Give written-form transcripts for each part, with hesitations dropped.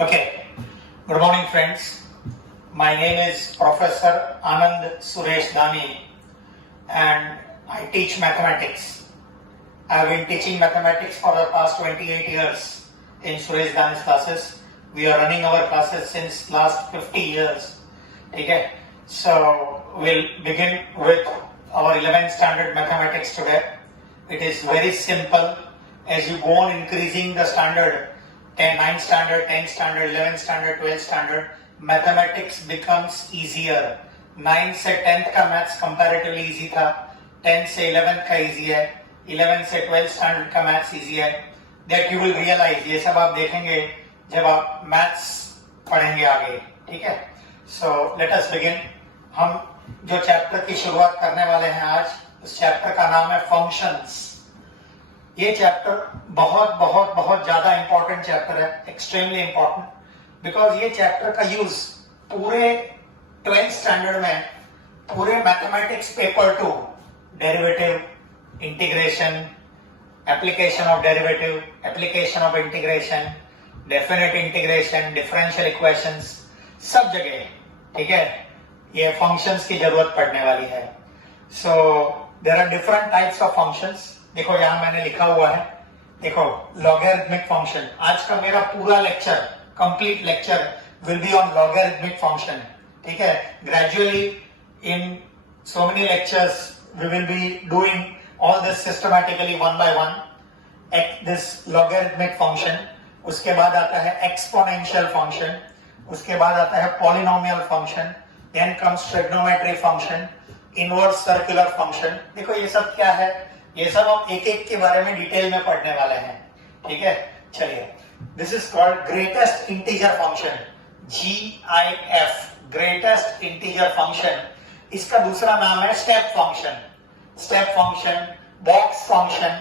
Okay. Good morning, friends. My name is Professor Anand Suresh Dani, and I teach mathematics. I have been teaching mathematics for the past 28 years in Suresh Dani's classes. We are running our classes since last 50 years. Okay. So we'll begin with our 11th standard mathematics today. It is very simple. As you go on increasing the standard, 9th standard, 10th standard, 11th standard, 12th standard, mathematics becomes easier. 9th से 10th का maths comparatively easy था, 10th से 11th का easy है, 11th से 12th standard का maths easy है. That you will realize, ये सब आप देखेंगे जब आप मैथ्स पढ़ेंगे आगे, ठीक है? So let us begin. हम जो चैप्टर की शुरुआत करने वाले हैं आज, उस चैप्टर का नाम है फंक्शंस. ये चैप्टर बहुत ज्यादा इंपॉर्टेंट चैप्टर है, एक्सट्रीमली इंपॉर्टेंट, बिकॉज ये चैप्टर का यूज पूरे 12th स्टैंडर्ड में, पूरे mathematics paper 2, derivative, integration, application of derivative, application of integration, definite integration, differential equations, सब जगह, ठीक है, ये फंक्शंस की जरूरत पड़ने वाली है. So there are different types of functions. देखो यहां मैंने लिखा हुआ है, देखो लॉगरिथमिक फंक्शन. आज का मेरा पूरा lecture, complete lecture will be on logarithmic function, ठीक है. Gradually in so many lectures we will be doing all this systematically one by one, this logarithmic function. उसके बाद आता है एक्सपोनेंशियल फंक्शन, उसके बाद आता है polynomial function, then comes trigonometry function, inverse circular function. देखो ये सब क्या है, ये सब हम एक एक के बारे में डिटेल में पढ़ने वाले हैं, ठीक है. चलिए, this is called greatest integer function, GIF, greatest integer function. इसका दूसरा नाम है step function. Step function, box function,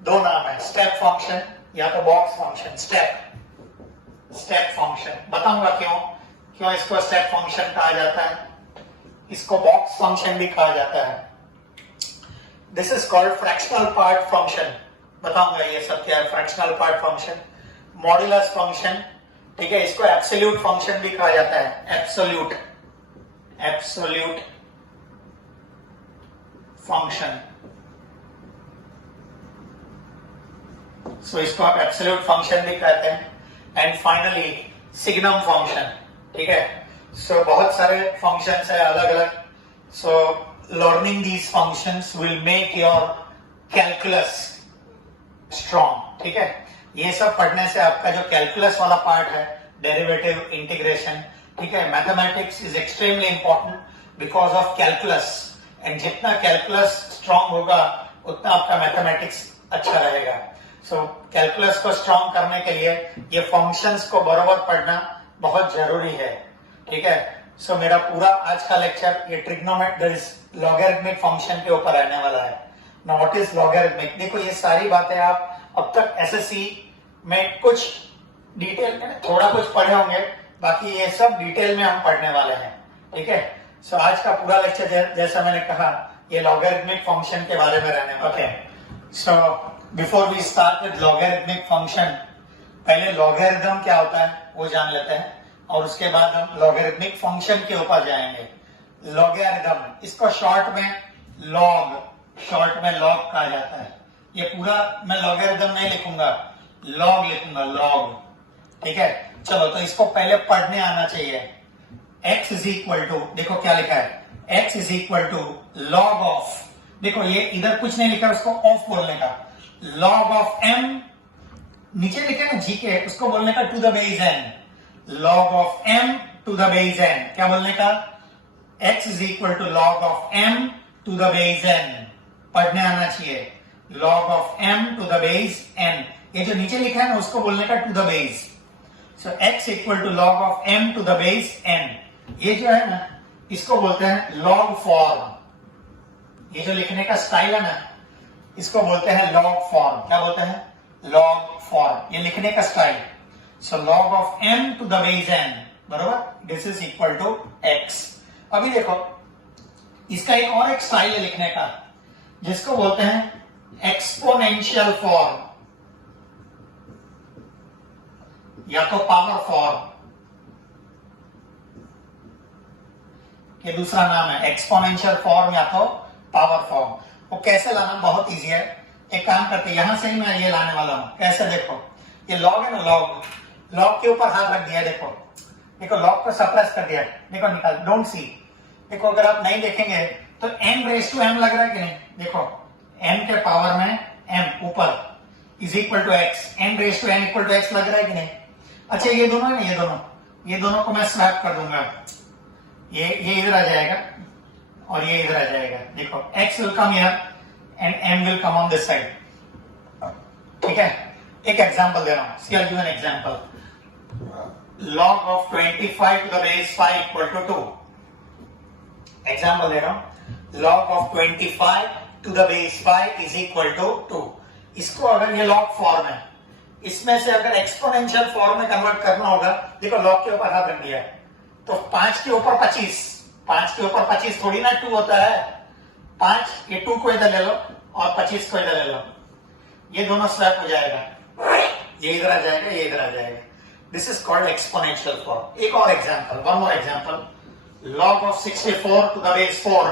दो नाम है, स्टेप फंक्शन या तो बॉक्स फंक्शन. स्टेप फंक्शन बताऊंगा क्यों इसको स्टेप फंक्शन कहा जाता है, इसको बॉक्स फंक्शन भी कहा जाता है. This is called fractional part function, बताऊंगा ये सब क्या है. Fractional part function, modulus function, ठीक है, इसको एब्सोल्यूट फंक्शन भी कहा जाता है. एब्सोल्यूट फंक्शन, सो इसको आप एब्सोल्यूट फंक्शन भी कहते हैं. एंड फाइनली सिग्नम फंक्शन, ठीक है. सो बहुत सारे फंक्शंस है अलग अलग. सो learning these functions will make your calculus strong, ठीक है. ये सब पढ़ने से आपका जो कैलकुलस वाला पार्ट है, डेरिवेटिव, इंटीग्रेशन, ठीक है, mathematics is extremely important because of calculus. And जितना कैलकुलस स्ट्रांग होगा उतना आपका मैथमेटिक्स अच्छा रहेगा. सो कैलकुलस को स्ट्रांग करने के लिए ये फंक्शंस को बराबर पढ़ना बहुत जरूरी है, ठीक है. सो मेरा पूरा आज का लेक्चर ये ट्रिग्नोमेट्री, लॉगरिथमिक फंक्शन के ऊपर रहने वाला है. Now what is logarithmic? देखो ये सारी बातें आप अब तक एसएससी में कुछ डिटेल में थोड़ा कुछ पढ़े होंगे, बाकी ये सब डिटेल में हम पढ़ने वाले हैं, ठीक है. सो आज का पूरा लेक्चर जैसा मैंने कहा ये लॉगरिथमिक फंक्शन के बारे में रहने वाला है. So before we start with logarithmic function, पहले लॉगरिथम क्या होता है वो जान लेते हैं, और उसके बाद हम लॉगरिथमिक फंक्शन के ऊपर जाएंगे. लॉगरिथम, इसको शॉर्ट में लॉग कहा जाता है. ये पूरा मैं लॉगरिथम नहीं लिखूंगा, लॉग लिखूंगा, लॉग, ठीक है. चलो तो इसको पहले पढ़ने आना चाहिए. x इज इक्वल टू, देखो क्या लिखा है, x is equal to log of, देखो ये इधर कुछ नहीं लिखा, उसको ऑफ बोलने का, लॉग ऑफ m, नीचे लिखे ना g के, उसको बोलने का to the base n, log of m to the base n. क्या बोलने का, x is equal to log of m to the base n. पढ़ने आना चाहिए, log of m to the base n. ये जो नीचे लिखा है ना उसको बोलने का to the base. So x equal to log of m to the base n. ये जो है ना इसको बोलते हैं log form. ये जो लिखने का स्टाइल है ना इसको बोलते हैं log form. क्या बोलते हैं, log form. ये लिखने का style. So log of m to the base n, बरोबर, this is equal to x. अभी देखो इसका एक स्टाइल है लिखने का जिसको बोलते हैं एक्सपोनेंशियल फॉर्म. या तो पावर फॉर्म, ये दूसरा नाम है एक्सपोनेंशियल फॉर्म या तो पावर फॉर्म। वो कैसे लाना बहुत इजी है, एक काम करते हैं यहां से ही मैं ये लाने वाला हूं। कैसे, देखो ये लॉग है ना, लॉग के ऊपर हाथ रख दिया, देखो देखो लॉग को सप्रेस कर दिया, देखो निकाल, डोंट सी। देखो अगर आप नहीं देखेंगे तो n रेज टू m लग रहा है कि नहीं, देखो n के पावर में m ऊपर is equal to x, n raise to n equal to x लग रहा है कि नहीं। अच्छा ये दोनों है ना, ये दोनों को मैं स्वैप कर दूंगा, ये इधर आ जाएगा और ये इधर आ जाएगा। देखो x will come here and m will come on this side. ठीक है, एक एग्जांपल दे रहा हूं, see I give an example. log of 25 to the base 5 equal to 2। Example दे रहा हूं, log of 25 to the base 5 is equal to 2। इसको अगर ये log फॉर्म है, इसमें से अगर एक्सपोनेंशियल फॉर्म में कन्वर्ट करना होगा, देखो log के ऊपर हाथ रख दिया है, तो 5 के ऊपर 25, 5 के ऊपर 25 थोड़ी ना 2 होता है। 5, ये 2 को इधर ले लो और 25 को इधर ले लो, ये दोनों स्वैप हो जाएगा, ये इधर आ जाएगा, ये इधर आ जाएगा। This is called exponential form. एक और example, one more example, log of 64 to the base 4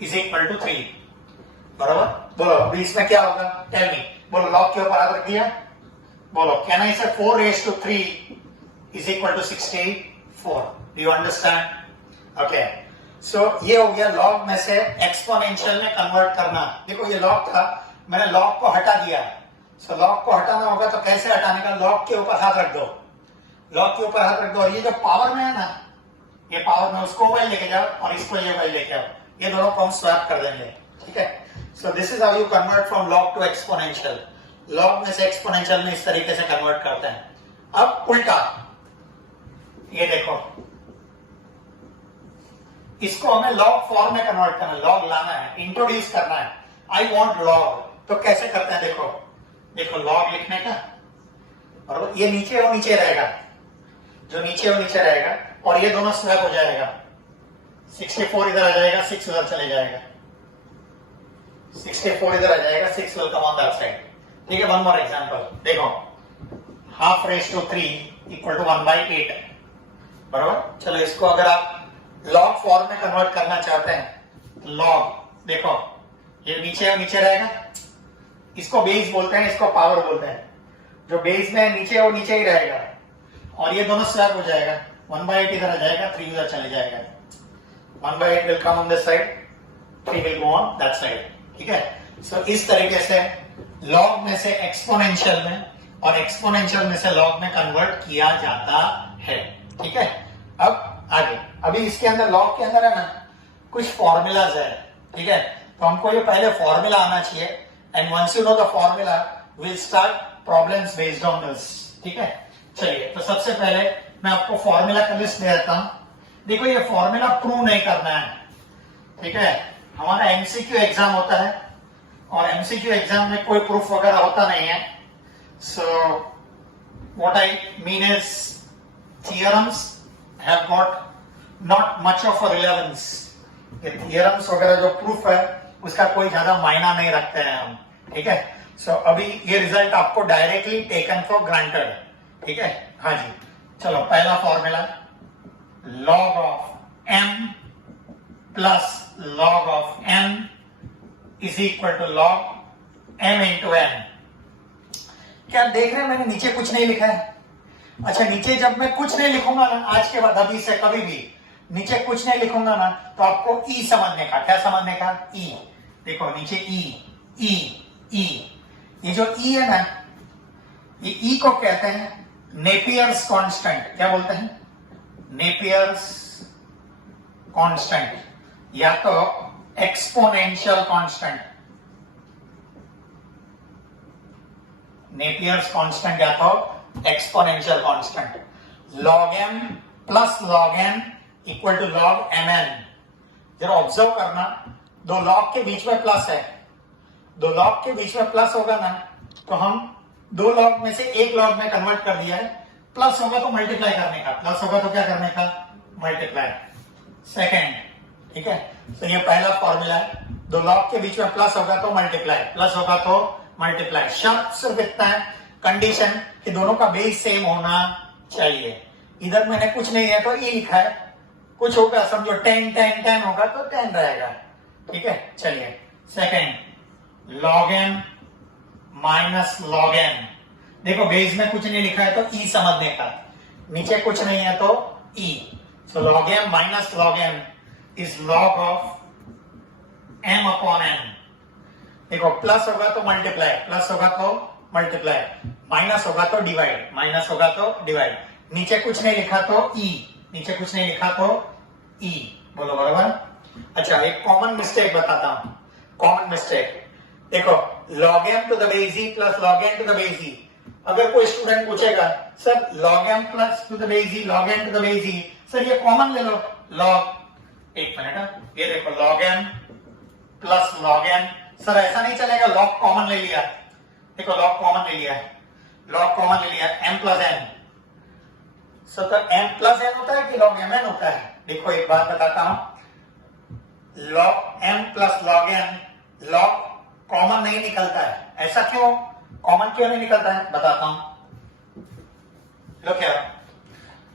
is equal to 3। बराबर, बोलो अभी इसमें क्या होगा, टेल मी, बोलो log के ऊपर हाथ रख दिया, बोलो कैन आई से 4 raised to 3 is equal to 64। Do you understand? Okay, so ये हो गया log में से एक्सपोनेंशियल में कन्वर्ट करना। देखो ये log था, मैंने log को हटा दिया, सो log को हटाना होगा तो कैसे हटाने का, log के ऊपर हाथ रख दो, log के ऊपर हाथ रख दो, और ये जो पावर में है ना, ये पावर में उसको वाई लेके जाओ और इसको ये वाई लेके आओ, ये दोनों को हम स्वैप कर देंगे। ठीक है, so this is how you convert from log to exponential. log में से एक्सपोनेंशियल में इस तरीके से कन्वर्ट करते हैं। अब उल्टा, ये देखो इसको हमें log फॉर्म में कन्वर्ट करना है, log लाना है, इंट्रोड्यूस करना है। आई वॉन्ट log, तो कैसे करते हैं, देखो देखो log लिखने का, और ये नीचे और नीचे रहेगा, जो नीचे और नीचे रहेगा, और ये दोनों स्वैप हो जाएगा। 64 इधर आ जाएगा, 6 उधर चले जाएगा, 64 इधर आ जाएगा, 6 will come on that side. ठीक है, वन मोर एग्जांपल, देखो half raise to 3 equal to 1/8। बराबर, चलो इसको अगर आप log फॉर्म में कन्वर्ट करना चाहते हैं, log देखो ये नीचे और नीचे रहेगा, इसको बेस बोलते हैं, इसको पावर बोलते हैं। जो बेस में नीचे और नीचे ही रहेगा, और ये दोनों स्वैप हो जाएगा, 1/8 इधर आ जाएगा, 3 उधर चले जाएगा, 1/8 will come on this side, 3 will go on that side. ठीक है, सो इस तरीके से log में से एक्सपोनेंशियल में और एक्सपोनेंशियल में से log में कन्वर्ट किया जाता है। ठीक है, अब आगे, अभी इसके अंदर log के अंदर है ना कुछ फॉर्मूलाज है। ठीक है, तो हमको ये पहले फॉर्मूला आना चाहिए, and once you know the formula will start problems based on this. ठीक है, चलिए तो सबसे पहले मैं आपको फॉर्मूला का लिस्ट दे देता हूं। देखो ये फॉर्मूला प्रूव नहीं करना है। ठीक है, हमारा एमसीक्यू एग्जाम होता है, और एमसीक्यू एग्जाम में कोई प्रूफ वगैरह होता नहीं है। So what I mean is theorems have got not much of a relevance. ये थियरम्स वगैरह जो प्रूफ है उसका कोई ज्यादा मायना नहीं रखते हैं हम। ठीक है, सो अभी ये रिजल्ट आपको डायरेक्टली टेकन फॉर ग्रांटेड। ठीक है, हाँ जी, चलो पहला formula, log of m plus log of m is equal to log m into n। क्या देख रहे हैं, मैंने नीचे कुछ नहीं लिखा है। अच्छा, नीचे जब मैं कुछ नहीं लिखूंगा ना, आज के बाद अभी से कभी भी नीचे कुछ नहीं लिखूंगा ना, तो आपको ई समझने का, क्या समझने का, ई। देखो नीचे ई, ई, ई, ये जो ई है ना, ये ई को कहते हैं नेपियर्स कांस्टेंट। क्या बोलते हैं, नेपियर्स कांस्टेंट, या तो एक्सपोनेंशियल कांस्टेंट, नेपियर्स कांस्टेंट या तो exponential constant. log m plus log n equal to log mn। जरा ऑब्जर्व करना, दो log के बीच में प्लस है, दो log के बीच में प्लस होगा ना, तो हम दो log में से एक log में कन्वर्ट कर दिया है। प्लस होगा तो मल्टीप्लाई करने का, प्लस होगा तो क्या करने का, मल्टीप्लाई। सेकेंड, ठीक है, तो ये पहला फॉर्मूला है, दो log के बीच में प्लस होगा तो मल्टीप्लाई, प्लस होगा तो मल्टीप्लाई। शर्त सिर्फ इतना है, कंडीशन कि दोनों का बेस सेम होना चाहिए। इधर मैंने कुछ नहीं है तो ई लिखा है, कुछ होगा समझो 10 10 10 होगा तो 10 रहेगा। ठीक है, चलिए second log m minus log n। देखो बेस में कुछ नहीं लिखा है तो ई समझने का, नीचे कुछ नहीं है तो ई। सो log m minus log n is log of m upon n। देखो प्लस होगा तो मल्टीप्लाई, प्लस होगा तो मल्टीप्लाई, माइनस होगा तो डिवाइड, माइनस होगा तो डिवाइड। नीचे कुछ नहीं लिखा तो ई, नीचे कुछ नहीं लिखा तो ई। बोलो बराबर। अच्छा एक कॉमन मिस्टेक बताता हूं, कॉमन मिस्टेक देखो log m to the base e plus log n to the base e। अगर कोई स्टूडेंट पूछेगा sir log m plus to the base e log n to the base e, sir ये common ले लो log, एक minute ये देखो log m plus log n। Sir ऐसा नहीं चलेगा, log कॉमन ले लिया, देखो log कॉमन ले लिया है, log कॉमन ले लिया m प्लस n। सर तो m प्लस n होता है कि log mn होता है? देखो एक बात बताता हूं, log m plus log n log common नहीं निकलता है। ऐसा क्यों, कॉमन क्यों नहीं निकलता है बताता हूं। लो क्या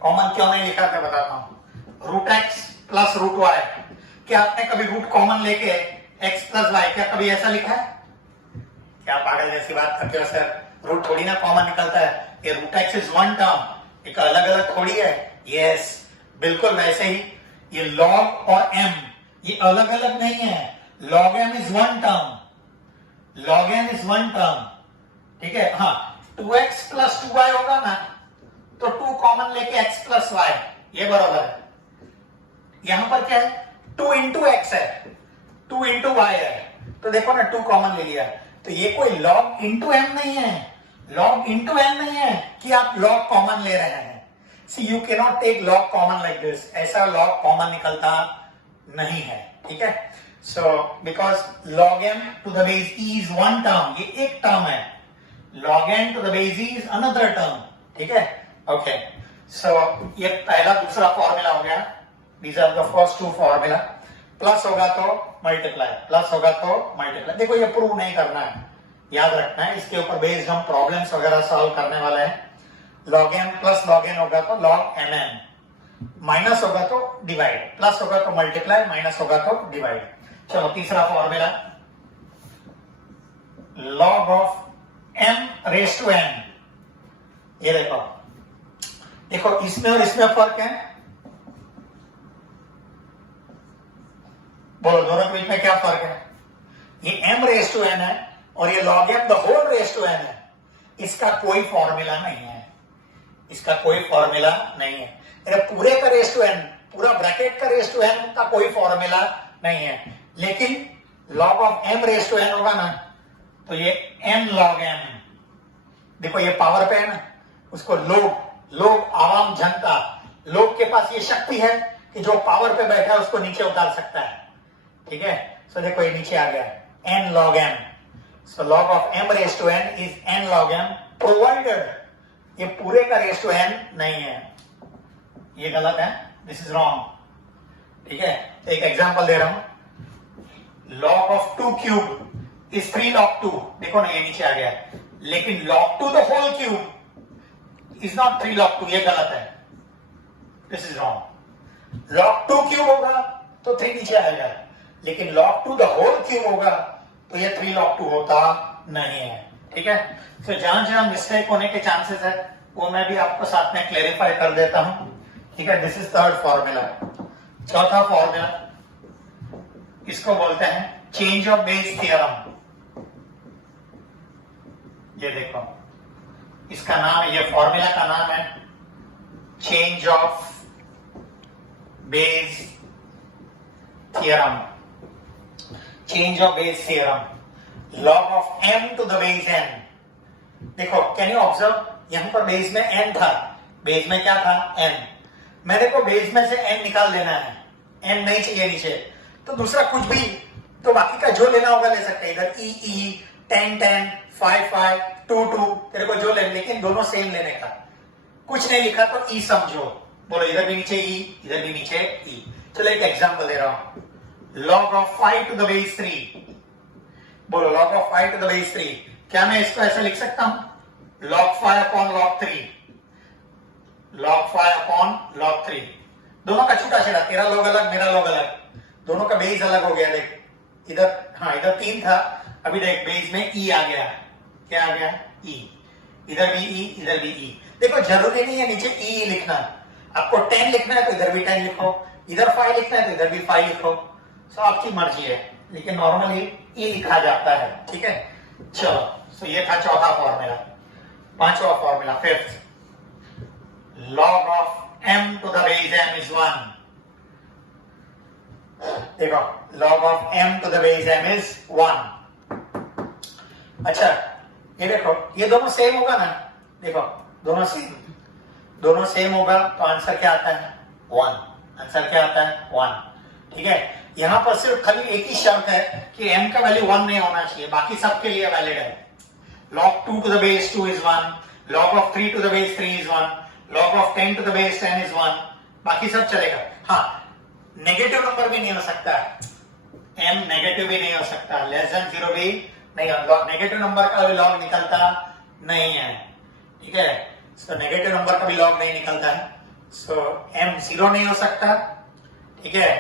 कॉमन क्यों नहीं निकलता है बताता हूं। Root x plus root y, क्या आपने कभी रूट कॉमन लेके एक्स प्लस वाई क्या कभी ऐसा लिखा है? क्या पागल जैसी बात करते हो सर, रूट थोड़ी ना कॉमन निकलता है। ये root x is one term, एक अलग अलग थोड़ी है। यस बिल्कुल वैसे ही ये log और m ये अलग अलग नहीं है। log m is one term, log n is one term. ठीक है, हाँ 2x प्लस 2y होगा ना तो 2 कॉमन लेके x प्लस y, ये बराबर है। यहां पर क्या है 2 इंटू एक्स है, 2 इंटू वाई है, तो देखो ना 2 कॉमन ले लिया, तो ये कोई log इंटू m नहीं है, log इंटू m नहीं है कि आप log कॉमन ले रहे हैं। See you cannot take log common like this, ऐसा log कॉमन निकलता नहीं है। ठीक है, so because log m to the base e is one term, ये एक टर्म है, log n to the base e is another term। ठीक है, okay, so ये पहला दूसरा फॉर्मूला हो गया, these are the first two formula। Plus होगा तो मल्टीप्लाई, प्लस होगा तो मल्टीप्लाई। देखो ये प्रूव नहीं करना है, याद रखना है, इसके ऊपर बेस्ड हम प्रॉब्लम्स वगैरह सॉल्व करने वाले हैं। log m plus log n होगा तो log mn, माइनस होगा तो डिवाइड, प्लस होगा तो मल्टीप्लाई, माइनस होगा तो डिवाइड। चलो तीसरा formula log of m raise to n। ये देखो, देखो इसमें और इसमें फर्क है, बोलो दोनों के बीच में क्या फर्क है? ये m रेज टू n है और ये log m the whole raise to n है। इसका कोई फॉर्मूला नहीं है, इसका कोई फॉर्मूला नहीं है। पूरे का रेज टू n, पूरा ब्रैकेट का रेज टू n का कोई फॉर्मूला नहीं है, लेकिन log of m raise to n होगा ना तो ये n log m। देखो ये पावर पे है ना, उसको लोग आवाम जनता, लोग के पास ये शक्ति है कि जो पावर पे बैठा है उसको नीचे उतार सकता है। ठीक है, सो देखो ये नीचे आ गया n log m। So log of m raise to n is n log m provided ये पूरे का रेज टू n नहीं है, ये गलत है, दिस इज रॉन्ग। ठीक है, तो एक एग्जांपल दे रहा हूं, log of 2 cube is 3 log 2। देखो ना ये नीचे आ गया, लेकिन log 2 the whole cube is not 3 log 2, ये गलत है, this is wrong. log 2 cube होगा तो 3 नीचे आएगा, लेकिन log 2 द होल क्यूब होगा तो ये 3 log 2 होता नहीं है। ठीक है, तो जहां जहां मिस्टेक होने के चांसेस है वो मैं भी आपको साथ में क्लेरिफाई कर देता हूं। ठीक है, दिस इज थर्ड फॉर्मूला। चौथा फॉर्मूला इसको बोलते हैं चेंज ऑफ बेस थ्योरम। ये देखो इसका नाम है, ये फॉर्मूला का नाम है change of base theorem. Change of base theorem, log of m to the base n। देखो कैन यू ऑब्जर्व, यहां पर बेस में n था, बेस में क्या था n, मेरे को बेस में से n निकाल लेना है, n नहीं चाहिए नीचे, तो दूसरा कुछ भी, तो बाकी का जो लेना होगा ले सकते हैं, इधर e 10 10 5 5 2 2 तेरे को जो ले, लेकिन दोनों सेम लेने का, कुछ नहीं लिखा तो e समझो। बोलो इधर भी नीचे e, इधर भी नीचे e। चलो एक एग्जांपल दे रहा हूं, log of 5 to the base 3। बोलो log of 5 to the base 3, क्या मैं इसको ऐसा लिख सकता हूं log 5 upon log 3, log 5 upon log 3, दोनों का छूटा छेड़ा, तेरा लॉग अलग मेरा लॉग अलग, दोनों का बेस अलग हो गया। देख इधर, हाँ इधर 3 था, अभी देख बेस में ई आ गया। क्या आ गया? ई। इधर भी ई, इधर भी ई। देखो जरूरी नहीं है नीचे ई लिखना, आपको 10 लिखना है तो इधर भी 10 लिखो, इधर 5 लिखना है तो इधर भी 5 लिखो, सो आपकी मर्जी है, लेकिन नॉर्मली ई लिखा जाता है। ठीक है, चलो। सो ये था चौथा फॉर्मूला। पांचवा formula, fifth, log of m to the base m is 1। देखो log of m to the base m is 1। अच्छा ये देखो, ये दोनों सेम होगा ना, देखो दोनों सेम होगा तो आंसर क्या आता है? 1। आंसर क्या आता है? 1। ठीक है, यहां पर सिर्फ खाली एक ही शर्त है कि m का वैल्यू 1 नहीं होना चाहिए, बाकी सबके लिए वैलिड है। log 2 to the base 2 is 1, log of 3 to the base 3 is 1, log of 10 to the base 10 is 1, बाकी सब चलेगा। हाँ, नेगेटिव नंबर भी नहीं हो सकता, m नेगेटिव भी नहीं हो सकता, लेस देन 0 भी नहीं, नेगेटिव नंबर का भी लॉग निकलता नहीं है। ठीक है, सो नेगेटिव नंबर का भी लॉग नहीं निकलता है, सो m 0 नहीं हो सकता। ठीक है,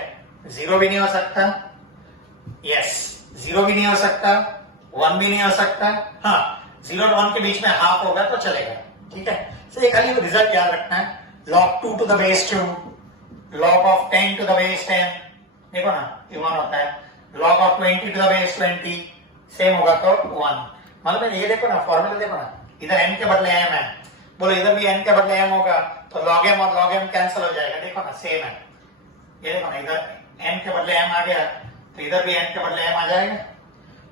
0 भी नहीं हो सकता, यस 0 भी नहीं हो सकता, 1 भी नहीं हो सकता। हाँ, 0 और 1 के बीच में हाफ होगा तो चलेगा। ठीक है, तो ये खाली रिजल्ट याद रखना है। log 2 to the base 2, log of 10 to the base 10, देखो ना ये 1 होता है, log of 20 to the base 20 same होगा तो 1। मतलब ये देखो ना, फॉर्मूला देखो ना, इधर n के बदले m है, बोलो इधर भी n के बदले m होगा तो log m और log m कैंसिल हो जाएगा। देखो ना सेम है, ये देखो ना, इधर n के बदले m आ गया तो इधर भी n के बदले m आ जाएगा,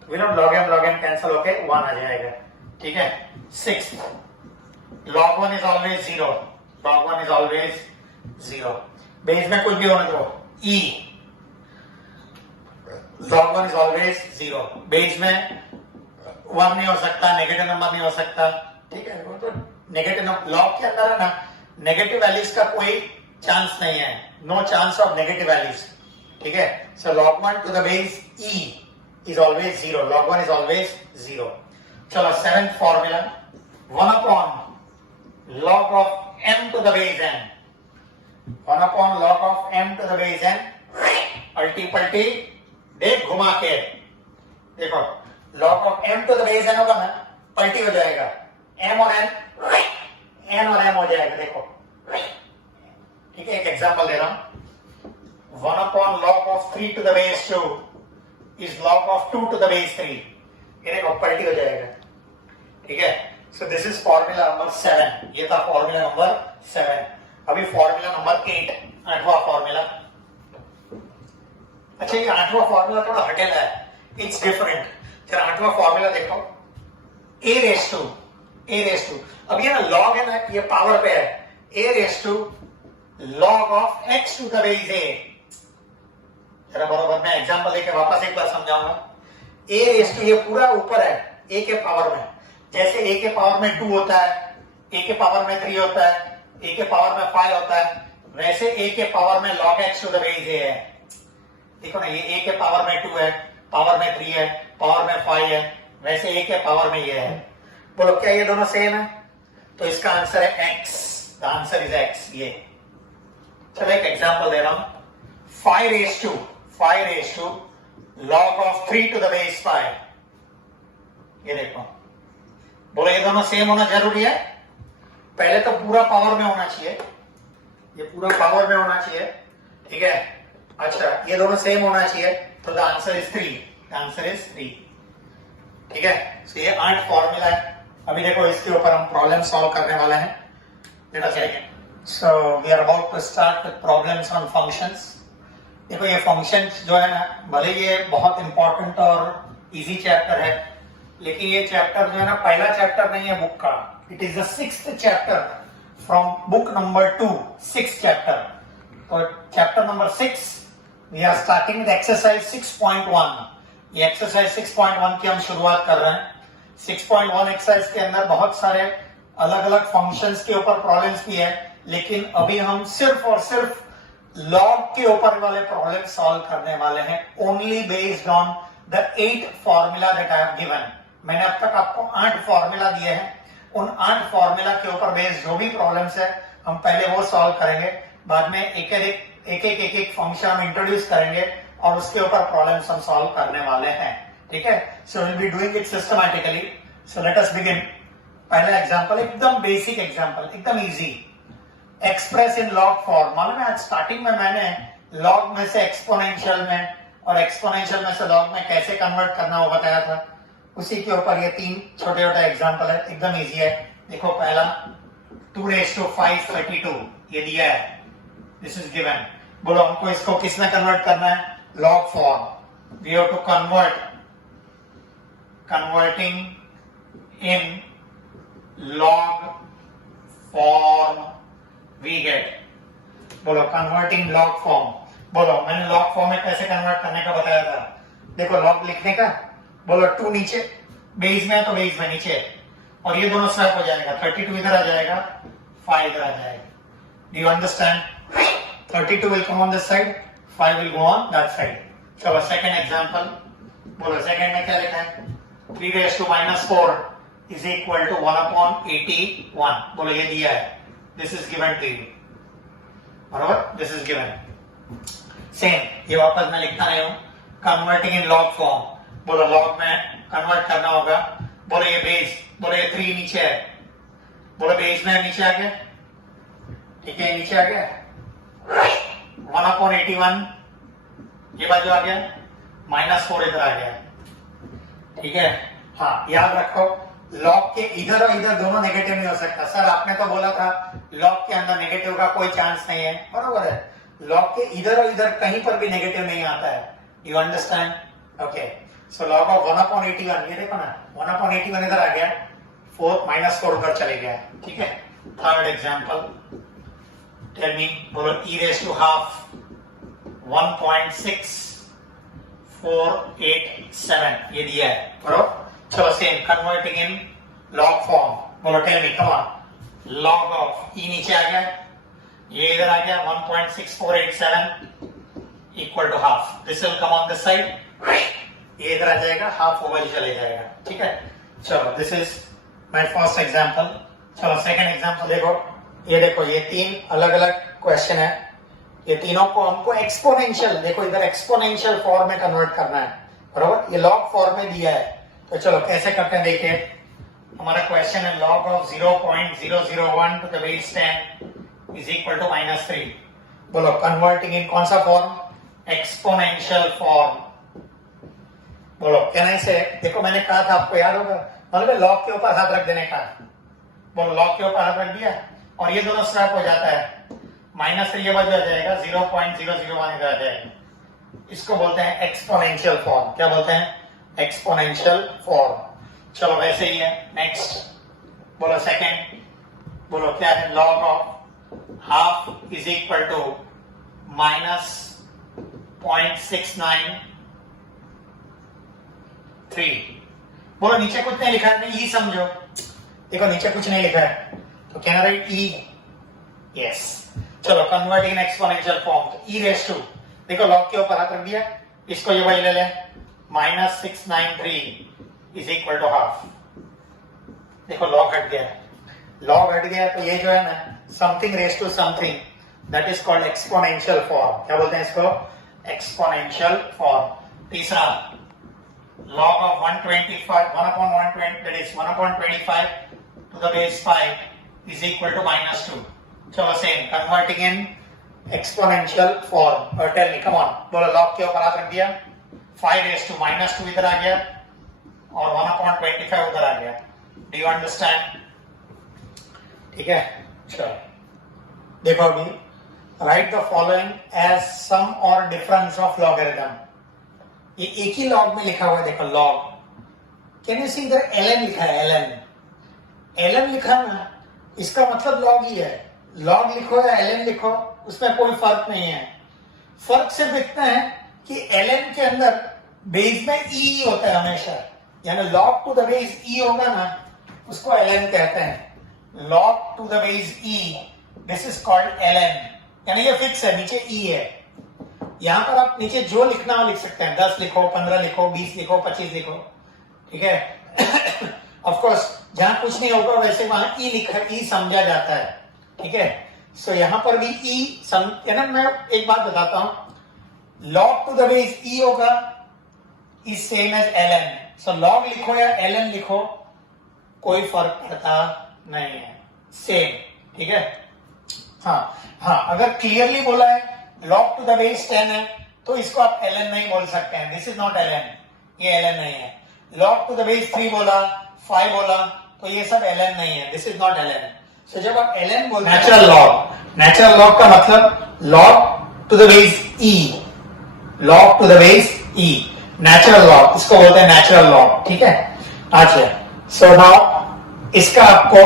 तो log m कैंसिल होके 1 आ जाएगा। ठीक है, 6, log 1 is always 0, log 1 is always 0। Base में कुछ भी होने दो, e, log 1 is always 0। Base में 1 नहीं हो सकता, नेगेटिव नंबर नहीं हो सकता। ठीक है, वो तो नेगेटिव नंबर लॉग के अंदर है ना, नेगेटिव वैल्यूज का कोई चांस नहीं है, no chance of negative values. ठीक है, सो log 1 to the base e is always 0, log 1 is always 0। चलो 7th formula, 1 upon log of m to the base n, 1 upon log of m to the base n, अल्टी पल्टी देख घुमा के, देखो log of m to the base n होगा ना, पल्टी हो जाएगा, m और n और m हो जाएगा। देखो ठीक है, एक एग्जांपल दे रहा हूं, 1 upon log of 3 to the base 2 is log of 2 to the base 3, ये देखो पल्टी हो जाएगा। ठीक है, so this is formula number 7, ये था फॉर्मूला नंबर 7। अभी फॉर्मूला नंबर 8, 8वां फॉर्मूला। अच्छा ये 8वां फॉर्मूला थोड़ा हटेला है, इट्स डिफरेंट। चलो 8वां फॉर्मूला देखो, a रेस टू, अब ये ना लॉग है ना, ये पावर पे है, a raise to log of x to the base a। जरा बराबर मैं एग्जांपल लेके वापस एक बार समझाऊंगा। a रेस टू ये पूरा ऊपर है a के पावर में, जैसे a के पावर में 2 होता है, a के पावर में 3 होता है, a के पावर में 5 होता है, वैसे a के पावर में log x to the base a है। देखो ना, ये a के पावर में 2 है, पावर में 3 है, पावर में 5 है, वैसे a के पावर में ये है। बोलो क्या ये दोनों सेम है? तो इसका आंसर है x, the answer is x। ये चलो एक एग्जांपल दे रहा हूं, 5 raised to log of 3 to the base 5। ये देखो, बोलो ये दोनों सेम होना जरूरी है? पहले तो पूरा पावर में होना चाहिए, ये पूरा पावर में होना चाहिए। ठीक है, अच्छा ये दोनों सेम होना चाहिए, तो the answer is 3, the answer is 3। ठीक है, तो ये 8 फॉर्मूला है। अभी देखो इसके ऊपर हम प्रॉब्लम सॉल्व करने वाले हैं। Let us begin. So we are about to start with problems on functions. देखो ये फंक्शंस जो है ना, भले ये बहुत इंपॉर्टेंट और इजी चैप्टर है, लेकिन ये चैप्टर जो है ना पहला चैप्टर नहीं है बुक का, it is the 6th chapter from book number 2, 6th chapter. तो chapter number 6 we are starting with exercise 6.1। ये एक्सरसाइज 6.1 की हम शुरुआत कर रहे हैं। 6.1 एक्सरसाइज के अंदर बहुत सारे अलग अलग फंक्शंस के ऊपर प्रॉब्लम्स भी है, लेकिन अभी हम सिर्फ और सिर्फ लॉग के ऊपर वाले प्रॉब्लम सॉल्व करने वाले हैं, only based on the 8 formula that I have given. मैंने अब तक आपको 8 फॉर्मूला दिए हैं, उन 8 फॉर्मूला के ऊपर बेस्ड जो भी प्रॉब्लम्स है हम पहले वो सॉल्व करेंगे, बाद में एक एक फंक्शन हम इंट्रोड्यूस करेंगे और उसके ऊपर प्रॉब्लम्स हम सॉल्व करने वाले हैं, ठीक है। So will be doing it systematically. So let us begin. पहला एग्जांपल एकदम बेसिक एग्जांपल, एकदम easy. Express in log form. मालूम है आज स्टार्टिंग में मैंने लॉग में से एक्सपोनेंशियल में और एक्सपोनेंशियल में से लॉग में कैसे कन्वर्ट करना वो बताया था। उसी के ऊपर ये 3 छोटे छोटे एग्जांपल है, एकदम इजी है। देखो पहला 2⁵ ये दिया है, दिस इज गिवन। बोलो हमको इसको किस में कन्वर्ट करना है? Log form. We have to converting in log form we get. बोलो कन्वर्टिंग लॉग फॉर्म। बोलो मैंने लॉग फॉर्म में कैसे कन्वर्ट करने का बताया था। देखो लॉग लिखने का, बोलो 2 नीचे, बेस में है तो बेस में नीचे, और ये दोनों स्वैप हो जाएगा। 32 इधर आ जाएगा, 5 इधर आ जाएगा। Do you understand? 32 will come on this side, 5 will go on that side. चलो सेकंड एग्जांपल। बोलो सेकंड में क्या लिखा है? 3⁻⁻4 is equal to 1/81। बोलो ये दिया है, this is given to you, बराबर, this is given। सेम ये वापस मैं लिखता नहीं हूं। Converting in log form. बोलो लॉग में कन्वर्ट करना होगा। बोलो ये बेस, बोलो ये 3 नीचे है, बोलो बेस में नीचे आ गया, ठीक है, नीचे आ गया। 1/81 ये बाजू आ गया, -4 इधर आ गया, ठीक है। हाँ याद रखो लॉग के इधर और इधर दोनों नेगेटिव नहीं हो सकता। सर आपने तो बोला था लॉग के अंदर नेगेटिव का कोई चांस नहीं है, बरोबर है। लॉग के इधर और इधर कहीं पर भी नेगेटिव नहीं आता है। You understand? Okay. So log of 1/81, ये देखो ना 1/81 इधर आ गया, 4 उधर चले गया, ठीक है। Third example, tell me. बोलो e⁻², 1.6487 ये दिया है, बरोबर। चलो same converting in log form. बोलो tell me, come on. Log of e नीचे आ गया, ये इधर आ गया, 1.6487 equal to half. This will come on this side, ये इधर आ जाएगा, हाफ ओवर चले जाएगा, ठीक है। चलो this is my first example. चलो सेकंड एग्जांपल देखो। ये देखो ये 3 अलग अलग क्वेश्चन है, ये तीनों को हमको एक्सपोनेंशियल, देखो इधर एक्सपोनेंशियल फॉर्म में कन्वर्ट करना है, बराबर। ये लॉग फॉर्म में दिया है, तो चलो कैसे करते हैं देखिए। हमारा क्वेश्चन है log of 0.001 to the base 10 is equal to -3। बोलो कन्वर्टिंग इन कौन सा फॉर्म? Exponential form. बोलो क्या नहीं से, देखो मैंने कहा था आपको याद होगा, मतलब लॉग के ऊपर हाथ रख देने का। बोलो लॉग के ऊपर हाथ रख दिया और ये दोनों स्वैप हो जाता है, -3 ये बाजू आ जाएगा, 0.001 इधर आ जाएगा। इसको बोलते हैं एक्सपोनेंशियल फॉर्म। क्या बोलते हैं? Exponential form. चलो वैसे ही है। नेक्स्ट बोलो सेकंड। बोलो क्या है? Log of half is equal to -0.693। बोलो नीचे कुछ नहीं लिखा है, नहीं ई समझो। देखो नीचे कुछ नहीं लिखा है, तो क्या राइट ई? यस। चलो convert in exponential form. e⁻², देखो लॉग के ऊपर हाथ रख दिया, इसको ये वही ले ले, -693 इज इक्वल टू हाफ। देखो लॉग हट गया, लॉग हट गया तो ये जो है ना something raise to something, that is called exponential form. क्या बोलते हैं इसको? Exponential form. तीसरा log of 1/120 that is 1/25 to the base 5 is equal to -2. चलो same converting in exponential form. और टेल मी, कम ऑन। बोलो लॉग के ऊपर हाथ रख दिया, 5⁻² इधर आ गया और 1/25 उधर आ गया। Do you understand? ठीक है। चलो देखो अभी, right the following as sum और डिफरेंस ऑफ लॉगरिथम। ये एक ही लॉग में लिखा हुआ है, देखो लॉग। कैन यू सी इधर ln लिखा है, ln लिखा ना, इसका मतलब लॉग ही है। लॉग लिखो या ln लिखो, उसमें कोई फर्क नहीं है। फर्क सिर्फ इतना है कि ln के अंदर बेस में e होता है हमेशा, यानी log to the base e होगा ना, उसको ln कहते हैं। log to the base e, this is called ln, यानी ये फिक्स है, नीचे e है। यहां पर आप नीचे जो लिखना हो लिख सकते हैं, 10 लिखो, 15 लिखो, 20 लिखो, 25 लिखो, ठीक है। ऑफ कोर्स जहां कुछ नहीं होगा वैसे वहां ई लिखा, ई समझा जाता है, ठीक है। सो यहां पर भी ई ना, मैं एक बात बताता हूं, log to the base e होगा is same as ln। So log लिखो या ln लिखो कोई फर्क पड़ता नहीं है, सेम, ठीक है। हाँ, अगर क्लियरली बोला है log टू द बेस 10 है तो इसको आप ln नहीं बोल सकते हैं, दिस इज नॉट ln, ये ln नहीं है। log टू द बेस 3 बोला, 5 बोला तो ये सब ln नहीं है, दिस इज नॉट ln। सो जब आप ln बोलते हैं, नेचुरल लॉग का मतलब log to the base e, log to the base e, natural log, इसको बोलते हैं नेचुरल लॉग, ठीक है। अच्छा, सो नाउ इसका आपको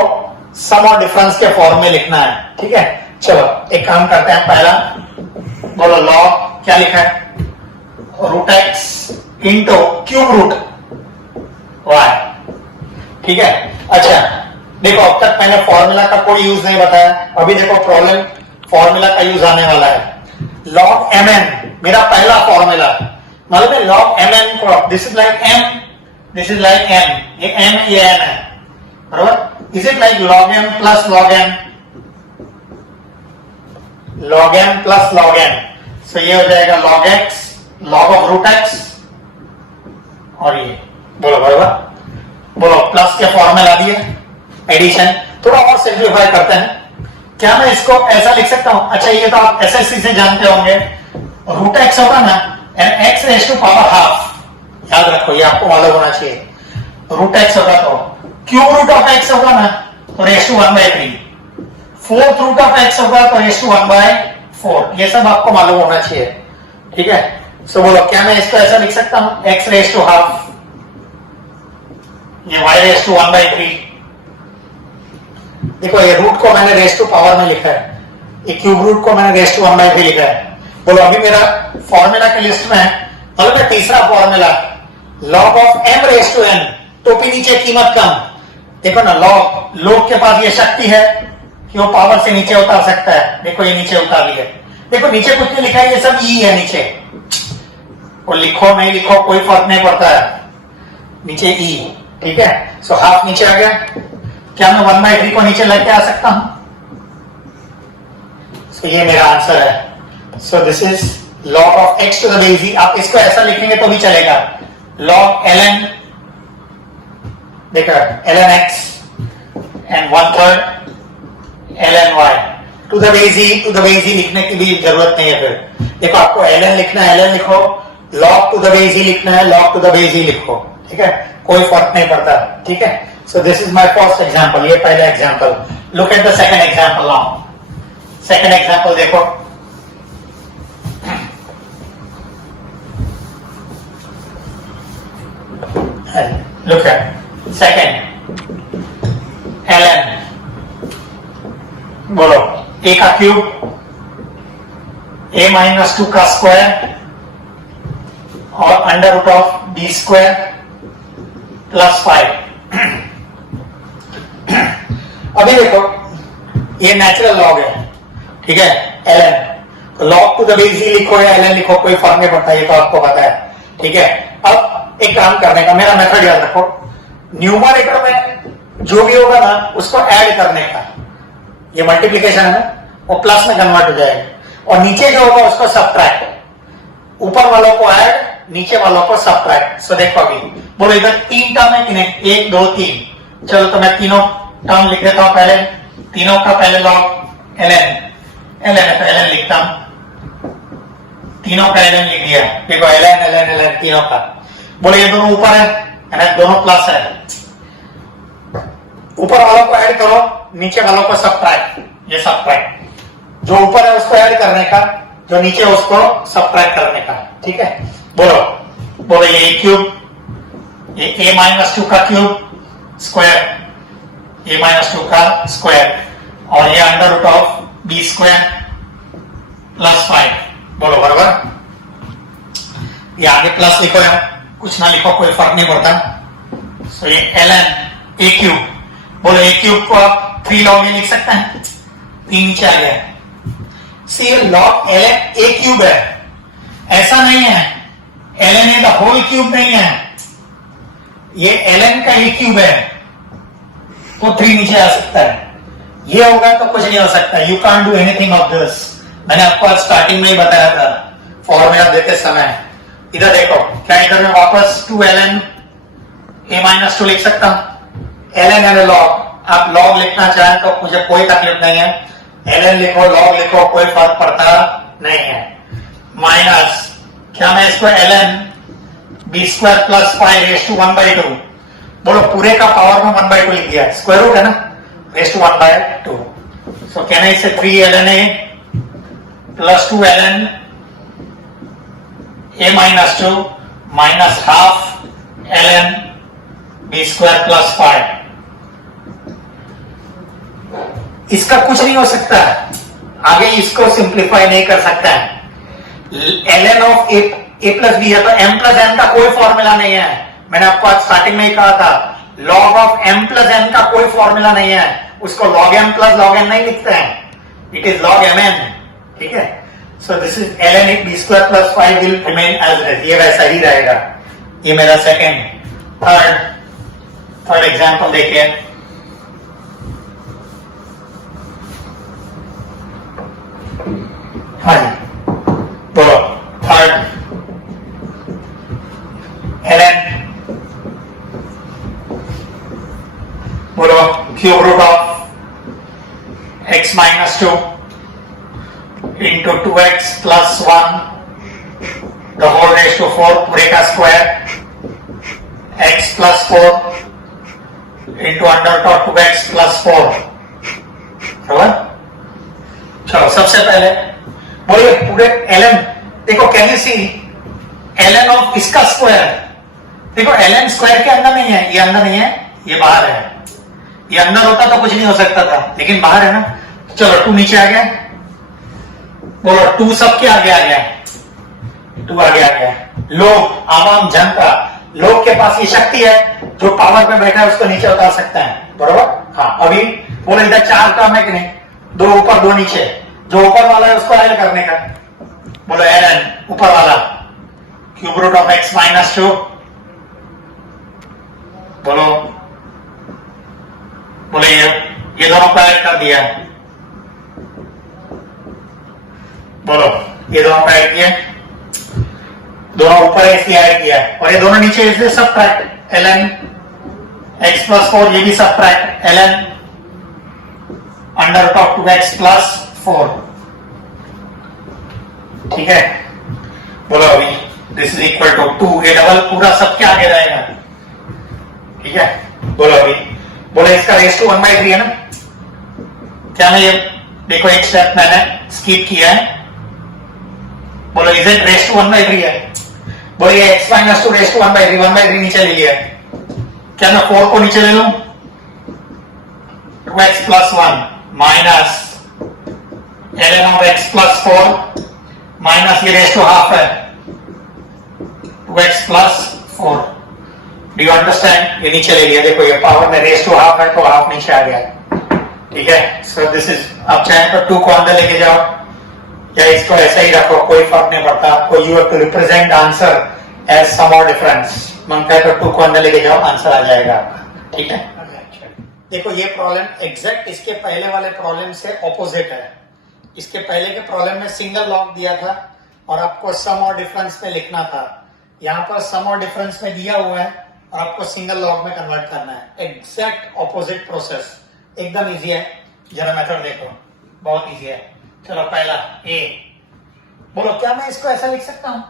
सम और डिफरेंस के फॉर्म में लिखना है, ठीक है। चलो एक काम करते हैं, पहला बोलो लॉग क्या लिखा है, root x into cube root y, ठीक है। अच्छा देखो, अब तक मैंने फॉर्मूला का कोई यूज नहीं बताया, अभी देखो प्रॉब्लम फॉर्मूला का यूज आने वाला है। log mn मेरा पहला फॉर्मूला, मतलब है log mn को, this is like m, this is like n, ये m ये n है, बरोबर। Is it like log m plus log n, log m plus log n, so ये हो जाएगा log x, log of root x, और ये बोलो बरोबर, बोलो प्लस के फॉर्मूला दिए, एडिशन। थोड़ा और सिंप्लीफाई करते हैं, क्या मैं इसको ऐसा लिख सकता हूं, अच्छा ये तो आप एसएससी से जानते होंगे, रूट एक्स होगा ना and x raise to power half, याद रखो ये आपको मालूम होना चाहिए। रूट एक्स होगा तो क्यूब रूट ऑफ एक्स होगा ना तो raise to 1/3, fourth root of x होगा तो रेज टू 1/4, ये सब आपको मालूम होना चाहिए, ठीक है। सो बोलो क्या मैं इसको ऐसा लिख सकता हूं, एक्स रेज टू हाफ, ये y रेज टू 1/3, देखो ये रूट को मैंने रेज टू पावर में लिखा है, ये क्यूब रूट को मैंने रेज टू 1/3 लिखा है। बोलो अभी मेरा फॉर्मूला की लिस्ट में है, मतलब मैं तीसरा formula log of m raise to n, टोपी नीचे कीमत कम, देखो ना log के पास ये शक्ति है कि वो पावर से नीचे उतार सकता है, देखो ये नीचे उतार लिया, देखो नीचे कुछ नहीं लिखा है, ये सब ई है नीचे, वो लिखो नहीं लिखो कोई फर्क नहीं पड़ता है, नीचे ई, ठीक है। सो हाफ नीचे आ गया, क्या मैं 1/3 को नीचे लेके आ सकता हूं, सो ये मेरा आंसर है। So this is log of x to the base e, आप इसको ऐसा लिखेंगे तो भी चलेगा, log ln, देखो ln x and 1/3 ln y to the base e लिखने की भी जरूरत नहीं है, फिर देखो आपको ln लिखना है ln लिखो, log to the base e लिखना है log to the base e लिखो, ठीक है, कोई फर्क नहीं पड़ता, ठीक है। So this is my first example, ये पहला example. Look at the second example now. Second example देखो, look at second ln, बोलो a का क्यूब, a माइनस 2 का स्क्वायर और under root of b square plus 5। अभी देखो ये नेचुरल लॉग है, ठीक है, ln, तो log to the base e लिखो या ln लिखो कोई फर्क नहीं पड़ता, ये तो आपको पता है, ठीक है। अब एक काम करने का, मेरा मेथड याद रखो, न्यूमरेटर में जो भी होगा ना उसको ऐड करने का, ये मल्टीप्लिकेशन है वो प्लस में कन्वर्ट हो जाएगा, और नीचे जो होगा उसको सबट्रैक्ट, ऊपर वालों को ऐड नीचे वालों को सबट्रैक्ट। सो देखो अभी बोलो इधर 3 टर्म है कि नहीं, 1 2 3, चलो तो मैं तीनों टर्म लिख देता हूं, पहले तीनों का पहले log ln है तो ln लिखता हूं, तीनों का ln लिख दिया, देखो ln तीनों का। बोले ये दोनों ऊपर है, दोनों प्लस है, ऊपर वालों को ऐड करो नीचे वालों को सबट्रैक्ट, ये सबट्रैक्ट, जो ऊपर है उसको ऐड करने का, जो नीचे उसको सबट्रैक्ट करने का, ठीक है। बोलो ये क्यूब, ये a माइनस 2 का क्यूब स्क्वायर, a माइनस 2 का स्क्वायर, और ये under root of b square plus 5, बोलो बराबर। ये आगे प्लस लिखो है, कुछ ना लिखो कोई फर्क नहीं पड़ता। सो ये ln a क्यूब, बोलो a क्यूब को आप 3 log लिख सकते हैं, 3 नीचे आ गया। सी ये log ln a क्यूब है, ऐसा नहीं है ln a the whole cube नहीं है, ये ln का a क्यूब है, तो 3 नीचे आ सकता है, ये होगा तो कुछ नहीं हो सकता। You can't do anything of this. मैंने आपको आज स्टार्टिंग में ही बताया था फॉर्मूला देते समय। इधर देखो, क्या इधर में वापस 2ln a-2 लिख सकता हूं। ln एंड log, आप log लिखना चाहें तो मुझे कोई तकलीफ नहीं है, ln लिखो log लिखो, कोई फर्क पड़ता नहीं है। माइनस, क्या मैं इसको ln b² + 5^1/2, बोलो पूरे का पावर में 1/2 लिख दिया, स्क्वायर रूट है ना, raised to 1/2। So can I say 3ln a plus 2ln a-2 minus half ln b² + 5। इसका कुछ नहीं हो सकता, आगे इसको सिंप्लीफाई नहीं कर सकता है। ln of a plus b है तो m प्लस n का कोई फॉर्मूला नहीं है। मैंने आपको आज स्टार्टिंग में ही कहा था, log of m plus n का कोई फॉर्मूला नहीं है, उसको log m plus log n नहीं लिखते हैं, इट इज log mn। ठीक है, so this is ln b² + 5 will remain as it is, ये वैसा ही रहेगा। ये मेरा सेकेंड। थर्ड एग्जांपल देखिए, हाँ जी, बोलो थर्ड ln, बोलो cube root of x - 2 into 2x + 1 the whole raised to 4 पूरे का स्क्वायर, x + 4 into √2x + 4। बराबर। चलो सबसे पहले बोलिए पूरे ln, देखो can you see ln of इसका स्क्वायर, देखो ln स्क्वायर के अंदर नहीं है, ये अंदर नहीं है, ये बाहर है। ये अंदर होता तो कुछ नहीं हो सकता था, लेकिन बाहर है ना। चलो 2 नीचे आ गया, बोलो 2 सबके आगे आ गया, 2 आगे आ गया। लोग, आवाम, जनता, लोग के पास ये शक्ति है, जो पावर पे बैठा है उसको नीचे उतार सकता है। बरोबर। हाँ, अभी बोलो इधर 4 टर्म है कि नहीं, 2 ऊपर 2 नीचे, जो ऊपर वाला है उसको ऐड करने का, बोलो ln ऊपर वाला क्यूब रूट ऑफ x - 2, बोलो बोले ये दोनों को ऐड कर दिया, बोलो ये दोनों को ऐड किया, दोनों ऊपर है इसलिए ऐड किया, और ये दोनों नीचे इसलिए सबट्रैक्ट ln x + 4, ये भी सबट्रैक्ट ln √2x + 4। ठीक है, बोलो अभी दिस इज इक्वल टू 2, ये डबल पूरा सबके आगे रहेगा। ठीक है, बोलो अभी, बोलो इसका रेस टू 1/3 है ना, क्या मैं ये देखो एक स्टेप मैंने स्किप किया है, बोलो इज इट रेस टू 1/3 है, बोलो ये x - 2 रेस टू 1/3 नीचे ले लिया, क्या मैं 4 को नीचे ले लूं, 2x + 1 minus ln of x + 4 minus ये रेस टू हाफ है, 2x + 4। Do you understand? ये नीचे ले लिया, देखो ये पावर में रेस टू हाफ है तो हाफ नीचे आ गया। ठीक है, सो दिस इज, आप चाहें तो 2 को अंदर लेके जाओ या इसको ऐसा ही रखो, कोई फर्क नहीं पड़ता आपको। You have to represent answer as sum और डिफरेंस, मांगता है तो 2 को अंदर लेके जाओ, आंसर आ जाएगा आपका। ठीक है, देखो ये प्रॉब्लम एग्जैक्ट इसके पहले वाले प्रॉब्लम से ऑपोजिट है। इसके पहले के प्रॉब्लम में सिंगल लॉग दिया था और आपको सम और डिफरेंस में लिखना था, यहाँ पर सम और डिफरेंस में दिया हुआ है और आपको सिंगल लॉग में कन्वर्ट करना है। एग्जैक्ट ऑपोजिट प्रोसेस, एकदम इजी है। जरा मेथड देखो, बहुत इजी है। चलो पहला ए, बोलो क्या मैं इसको ऐसा लिख सकता हूं,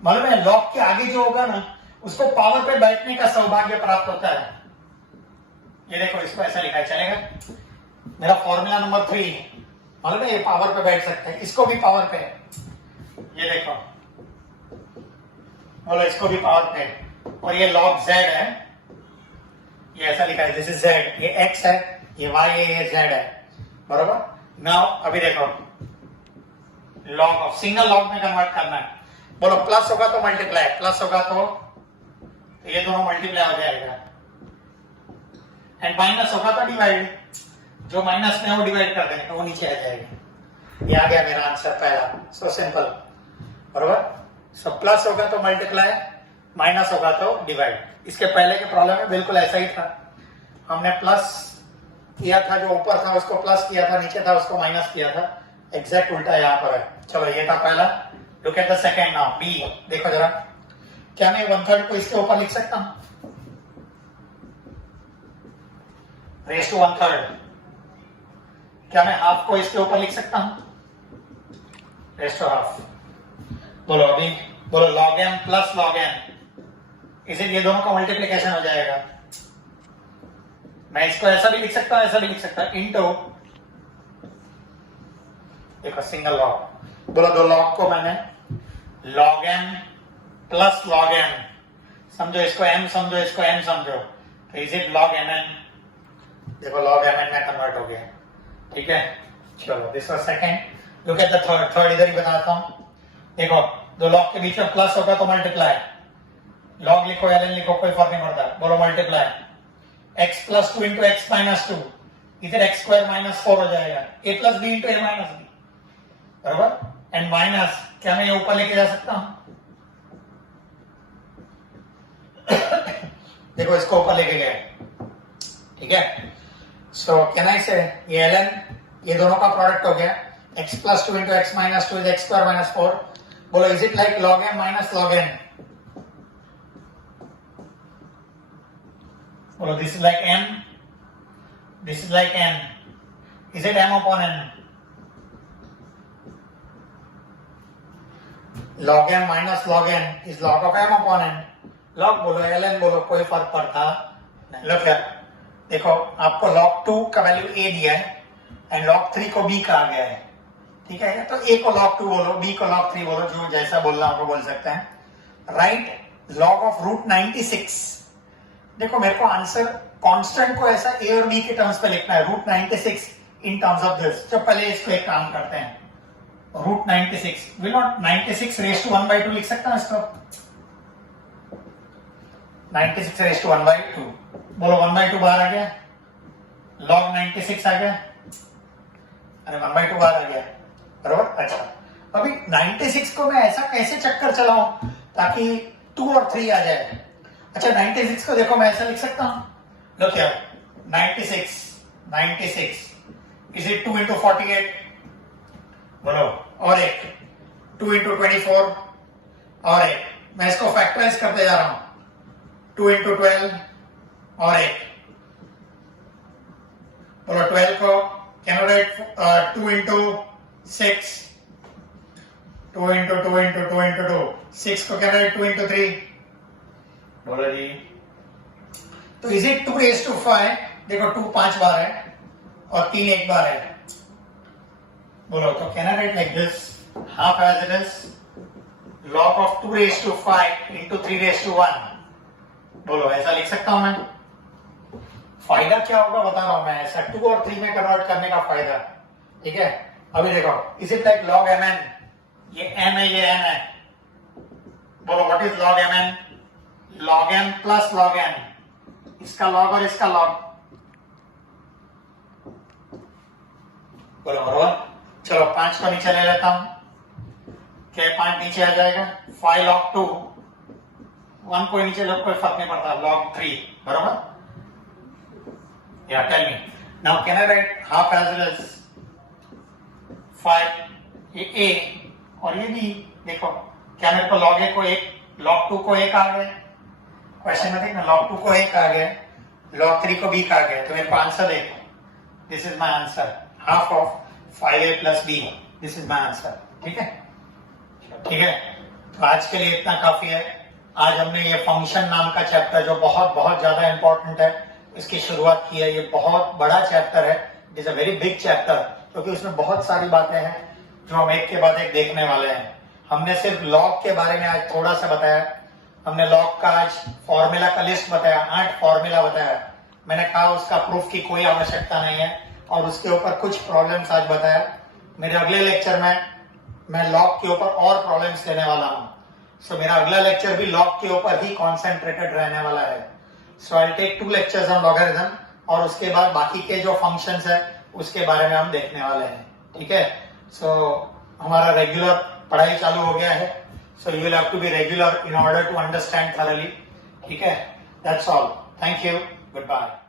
मालूम है लॉग के आगे जो होगा ना उसको पावर पे बैठने का सौभाग्य प्राप्त होता है। ये देखो इसको ऐसा लिखा है, चलेगा। मेरा फॉर्मूला नंबर 3, मालूम है ये पावर पे बैठ सकते हैं, इसको भी पावर पे, ये देखो बोलो इसको भी पावर पे, और ये log z है, ये ऐसा लिखा है, दिस इज z, ये x है, ये y है, ये z है। बरोबर। नाउ अभी देखो log ऑफ, सिंगल log में कन्वर्ट करना है, बोलो प्लस होगा तो मल्टीप्लाई, प्लस होगा तो ये दोनों मल्टीप्लाई हो जाएगा, एंड माइनस होगा तो डिवाइड, जो माइनस में वो डिवाइड कर देंगे तो वो नीचे आ जाएगा। ये आ गया मेरा आंसर पहला, सो सिंपल। बरोबर। सो प्लस होगा तो मल्टीप्लाई, माइनस होगा तो डिवाइड। इसके पहले के प्रॉब्लम में बिल्कुल ऐसा ही था, हमने प्लस किया था, जो ऊपर था उसको प्लस किया था, नीचे था उसको माइनस किया था, एग्जैक्ट उल्टा यहाँ पर है। चलो ये था पहला। Look at the second now, b. देखो जरा, क्या मैं 1/3 को इसके ऊपर लिख सकता हूं? Raise to 1/3। क्या मैं हाफ को इसके ऊपर लिख सकता हूं? Raise to half. बोलो अभी, बोलो log m plus log n, इसे ये दोनों का मल्टीप्लीकेशन हो जाएगा। मैं इसको ऐसा भी लिख सकता हूं, ऐसा भी लिख सकता हूं, इंटू, देखो सिंगल लॉग। बोलो दो लॉग को मैंने log m plus log n, समझो इसको m समझो, इसको n समझो, तो इज इट log mn? देखो log mn में कन्वर्ट हो गया, ठीक है। चलो this was second. Look at the third. Third इधर ही बताता हूं। देखो दो लॉग के बीच में प्लस होगा तो मल्टीप्लाई, लॉग लिखो या ln लिखो कोई फर्क नहीं पड़ता, बोलो multiply x plus 2 into x minus 2, इधर x स्क्वायर माइनस 4 हो जाएगा, a plus b into a minus b, बराबर। एंड माइनस, क्या मैं ये ऊपर लेके जा सकता हूं? देखो इसको ऊपर लेके गए, ठीक है। सो कैन आई से ये ln, ये दोनों का प्रोडक्ट हो गया, x plus 2 into x minus 2 is x square minus 4। बोलो is it like log m minus log n? बोलो this is like m, this is like n, is it m upon n? log m minus log n is log of m upon n। log बोलो ln बोलो, कोई फर्क पड़ता नहीं। लो क्या, देखो आपको log 2 का वैल्यू a दिया है एंड log 3 को b कहा गया है, ठीक है। तो a को log 2 बोलो, b को log 3 बोलो, जो जैसा बोलना आपको बोल सकते हैं। Write log of root 96। देखो मेरे को आंसर कांस्टेंट को ऐसा a और b के टर्म्स पे लिखना है, root 96 in terms of this. तो पहले इसको एक काम करते हैं, root 96 will not 96 raise to 1/2 लिख सकता हूं इसको, 96 रेस टू 1/2। बोलो 1/2 बाहर आ गया, log 96 आ गया, अरे 1/2 बाहर आ गया, बराबर। अच्छा अभी 96 को मैं ऐसा कैसे चक्कर चलाऊं ताकि 2 और 3 आ जाए? अच्छा 96 को देखो मैं ऐसा लिख सकता हूं, लो क्या 96 इज इट 2 इंटू 48? बोलो, और एक 2 इंटू 24, और एक मैं इसको फैक्टराइज करते जा रहा हूं, 2 इंटू 12, और एक बोलो 12 को can you right 2 into 6, 2 into 2 into 2 into 2, 6 को कैन राइट 2 इंटू 3? बोलो जी। तो इज इट 2 रेज टू 5? देखो 2 5 बार है और 3 एक बार है, बोलो तो can I write like this, half as it is log of 2 raise to 5 into 3 raise to 1। बोलो ऐसा लिख सकता हूं मैं। फायदा क्या होगा बता रहा हूं मैं, ऐसा 2 और 3 में कन्वर्ट करने का फायदा, ठीक है। अभी देखो is it like log mn, ये m है ये n है, बोलो what is log mn? log m plus log n, इसका log और इसका log, बोलो बराबर। चलो 5 को नीचे ले लेता हूं, क्या 5 नीचे आ जाएगा, 5 log 2, 1 को नीचे लो कोई फर्क नहीं पड़ता, log 3, बराबर। Yeah, tell me. Now can I write half as well as 5? ये a और ये b, देखो क्या मेरे को log a को 1, log 2 को 1 आ गया, क्वेश्चन में देखना log 2 को 1 आ गया, log 3 को b आ गया, तो मेरे को आंसर देखो, this is my answer, half of 5a plus b, this is my answer, ठीक है। ठीक है, तो आज के लिए इतना काफी है। आज हमने ये फंक्शन नाम का चैप्टर जो बहुत बहुत ज्यादा इंपॉर्टेंट है, इसकी शुरुआत की है। ये बहुत बड़ा चैप्टर है, it is a very big chapter, क्योंकि उसमें बहुत सारी बातें हैं जो हम एक के बाद एक देखने वाले हैं। हमने सिर्फ लॉग के बारे में आज थोड़ा सा बताया, हमने लॉग का आज फॉर्मूला का लिस्ट बताया, 8 फॉर्मूला बताया। मैंने कहा उसका प्रूफ की कोई आवश्यकता नहीं है, और उसके ऊपर कुछ प्रॉब्लम्स आज बताया। मेरे अगले लेक्चर में मैं लॉग के ऊपर और प्रॉब्लम्स लेने वाला हूँ, सो मेरा अगला लेक्चर भी लॉग के ऊपर ही कॉन्सेंट्रेटेड रहने वाला है। So I take 2 lectures on logarithm, और उसके बाद बाकी के जो फंक्शंस है उसके बारे में हम देखने वाले हैं, ठीक है। सो हमारा रेगुलर पढ़ाई चालू हो गया है, so you will have to be regular in order to understand thoroughly, ठीक है। That's all, thank you, good bye.